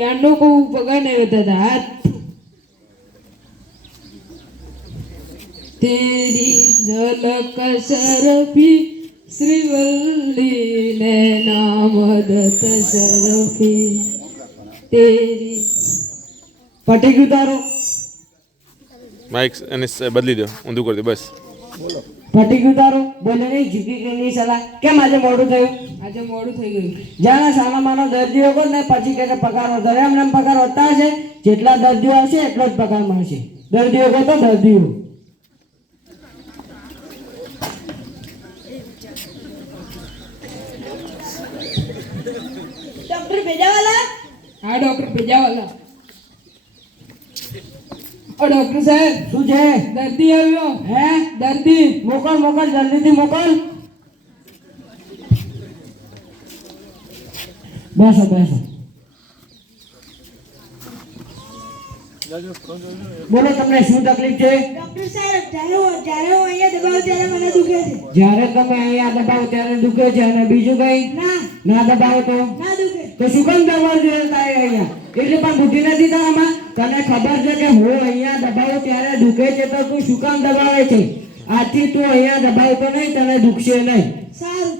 ક્યારનો કહું પગાર નહીં વધતા હાથ તેરી ઝલક શરફી શ્રીવલ્લી ને નામદત શરફી તેરી પટી ગયું તારું માઇક અને બદલી દો ઊંધું કરી દો બસ પટી ગયું તારું બોલે નહીં ઝીકી સલાહ કેમ આજે મોડું થયું આજે મોડું થઈ ગયું જાણે સાનો માનો દર્દીઓ કોણ ને પછી કે પગાર વધારે એમને પગાર વધતા હશે જેટલા દર્દીઓ હશે એટલો જ પગાર મળશે દર્દીઓ કહો તો દર્દીઓ ડોક્ટર ભેજાવાલા હા ડોક્ટર ભેજાવાલા ઓ ડોક્ટર સાહેબ શું છે દર્દી આવ્યો હે દર્દી મોકલ મોકલ જલ્દીથી મોકલ બેસો બેસો બોલો તમને શું તકલીફ છે ડોક્ટર સાહેબ જ્યારે હું અહીંયા દબાવું ત્યારે મને દુખે છે જ્યારે તમે અહીંયા દબાવો ત્યારે દુખે છે અને બીજું કઈ ના દબાવો તો ના દુખે તો શું કામ દબાવ જોઈએ તારે અહીંયા એટલે પણ બુદ્ધિ નથી તારામાં તને ખબર છે કે હું અહીંયા દબાવું ત્યારે દુખે છે તો તું શું કામ દબાવે છે આથી તું અહીંયા દબાવતો નહીં તને દુખશે નહીં સારું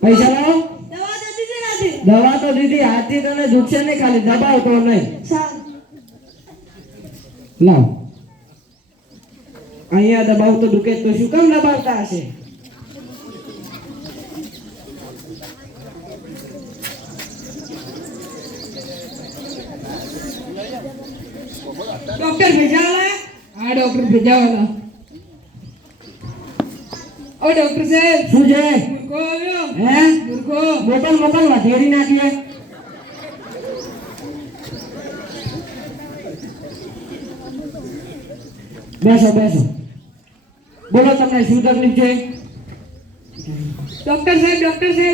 પૈસા લાવો દવા તો દીધી નથી દવા તો દીધી હાથથી તને દુખશે નહીં ખાલી દબાવતો નહીં સારું લાવ અહીંયા દબાવતો દુખે તો શું કામ દબાવતા હશે ડોક્ટર ભેજાવાલા હા ડોક્ટર ભેજાવાલા ઓ ડોક્ટર સાહેબ શું છે મુર્ગો આવ્યો હે મુર્ગો મોકલ મોકલ વધેરી નાખીએ બેસો બેસો બોલો તમને શું તકલીફ છે ડોક્ટર સાહેબ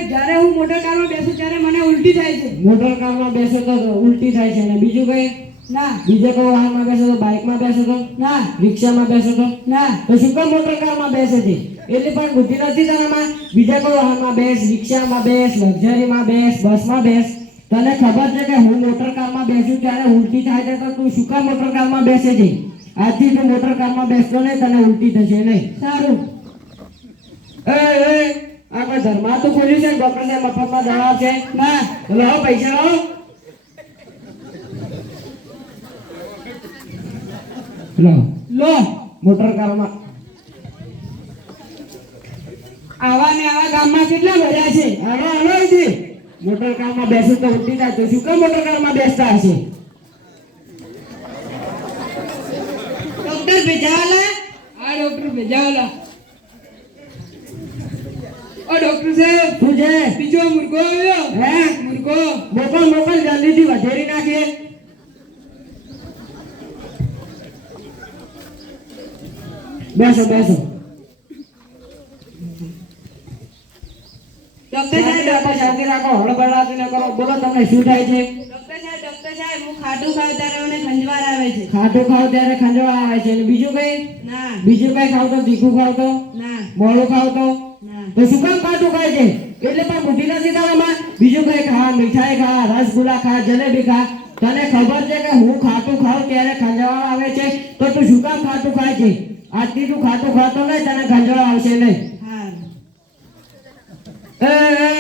જ્યારે હું મોટર કારમાં બેસું ત્યારે મને ઉલટી થાય છે મોટર કારમાં બેસો તો ઉલટી થાય છે અને બીજું કઈ ના બીજે કોઈ વાહનમાં બેસો તો બાઇકમાં બેસો તો ના રિક્ષામાં બેસો તો ના તો શું કામ મોટર કારમાં બેસે છે એટલે પણ બુદ્ધિ નથી તારામાં બીજા કોઈ વાહનમાં બેસ રિક્ષામાં બેસ લક્ઝરીમાં બેસ બસમાં બેસ તને ખબર છે કે હું મોટર કારમાં બેસું ત્યારે ઉલટી થાય છે તો તું શું કામ મોટર કારમાં બેસે છે આજથી તું મોટર કારમાં બેસતો નહીં તને ઉલટી થશે નહીં સારું એ આ કોઈ ધર્મા તો ખોલ્યું છે ડોક્ટર સાહેબ મફતમાં દવા આપશે ના લાવો પૈસા લાવો લો મોટર કારમાં આવા ને આવા ગામમાં કેટલા ભર્યા છે હાલો હાલો અહીંથી મોટર કારમાં બેસું તો ઉલટી થાય તો શું કામ મોટર કારમાં બેસતા હશે ડોક્ટર ભેજાવાલા હા ડોક્ટર ભેજાવાલા ઓ ડોક્ટર સાહેબ શું છે બીજો મુર્ગો આવ્યો હે મુર્ગો મોકલ મોકલ જલ્દીથી વધેરી નાખીએ બેસો બેસો ડોક્ટર સાહેબ શાંતિ રાખો હળબડાટી ન કરો બોલો તમને શું થાય છે ડોક્ટર સાહેબ હું ખાટું ખાવ ત્યારે મને ખંજવાળ આવે છે ખાટું ખાવ ત્યારે ખંજવાળ આવે છે અને બીજું કઈ ના બીજું કઈ ખાવ તો તીખું ખાવ તો ના મોળું ખાવ તો ના તો શું કામ ખાટું ખાય છે એટલે પણ બુદ્ધિ નથી તારામાં બીજું કઈ ખા મીઠાઈ ખા રસગુલ્લા ખા જલેબી ખા તને ખબર છે કે હું ખાટું ખાવ ત્યારે ખંજવાળ આવે છે તો તું શું કામ ખાટું ખાય છે આજથી તું ખાટું ખાતો નહીં તને ખંજવાળ આવશે નહીં હા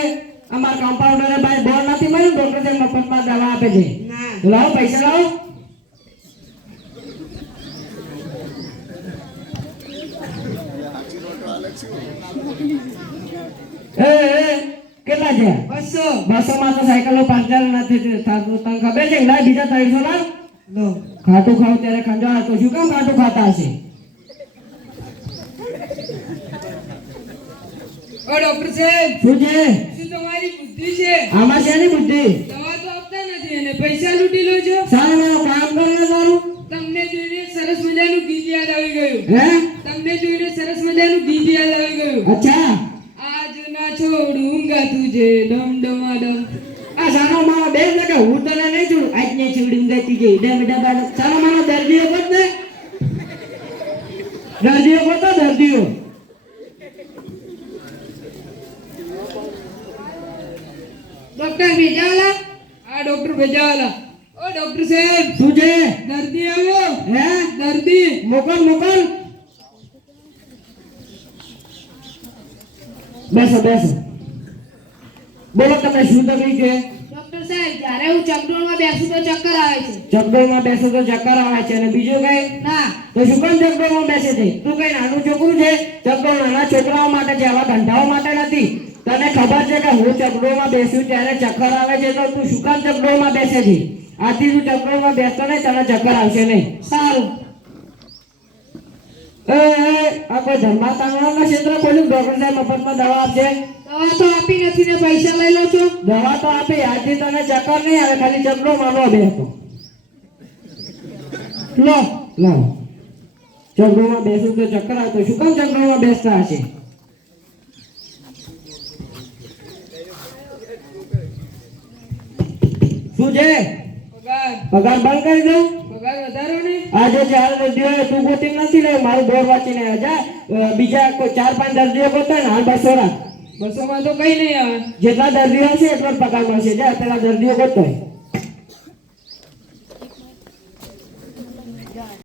અમાર કમ્પાઉન્ડરે ભાઈ બોલ નથી મળ્યું ડોક્ટર સાહેબ મફતમાં દવા આપે છે ના લાવો પૈસા લાવો કેટલા છે 200 200 માં તો સાયકલો પંચર નથી થતું તને ખબર છે લાય બીજા 300 લાવ લો ખાટું ખાવ ત્યારે ખંજવાળ તો શું કામ ખાટું ખાતા હશે ઓ ડોક્ટર સાહેબ શું છે શું તમારી બુદ્ધિ છે આમાં શેની બુદ્ધિ દવા તો આપતા નથી અને પૈસા લૂંટી લો છો સારું કામ કરીને તારું તમને જોઈને સરસ મજાનું ગીત યાદ આવી ગયું હે તમને જોઈને સરસ મજાનું ગીત યાદ આવી ગયું અચ્છા આજ ના છોડુંગા તુજે ડમ ડમાડમ આ સાનો મારો બેન ને કે હું તને નહીં છોડું આજ ને છોડુંગા તુજે ડમ ડમાડમ સાનો મારો દર્દીઓ કોત ને દર્દીઓ કોતો દર્દીઓ ડોક્ટર ભેજાવાલા. હા ડોક્ટર ભેજાવાલા. ઓ ડોક્ટર સાહેબ, શું છે? દર્દી આવ્યો. હે? દર્દી. મોકલ મોકલ. બેસો બેસો. બોલો તમને શું તકલીફ છે? ડોક્ટર સાહેબ જ્યારે હું ચકડોળમાં બેસું તો ચક્કર આવે છે. ચકડોળમાં બેસો તો ચક્કર આવે છે અને બીજું કઈ? ના. તો શું કામ ચકડોળમાં બેસે છે? તું કઈ નાનું છોકરું છે? ચકડોળ નાના છોકરાઓ માટે છે, આવા ગંધાઓ માટે નથી. તને ખબર છે કે હું ચકડોળમાં બેસું ત્યારે ચક્કર આવે છે, તો તું શું કામ ચકડોળમાં બેસે છે? આથી તું ચકડોળમાં બેસતો નહીં, તને ચક્કર આવશે નહીં. સારું. આ કોઈ ધર્મા તાંગણાના ક્ષેત્ર ખોલ્યું? ડોક્ટર સાહેબ મફતમાં દવા આપશે? દવા તો આપી નથી ને પૈસા લઈ લો છો. દવા તો આપી, આજથી તને ચક્કર નહીં આવે, ખાલી ચકડો માનો બે હતો. લો લો, ચકડોમાં બેસું તો ચક્કર આવતો, શું કામ ચકડોમાં બેસતા હશે? શું છે? પગાર. પગાર બંધ કરી દઉં? પગાર વધારો ને. આજે 4 દર્દીઓ તું ગોતી નથી લે, મારું દોર વાંચીને જા. બીજા કોઈ 4-5 દર્દીઓ ગોતા ને હાલ 200 રાખ. 200 માં તો કઈ નહીં આવે. જેટલા દર્દીઓ છે એટલો જ પગાર મળશે. જા પેલા દર્દીઓ ગોતો.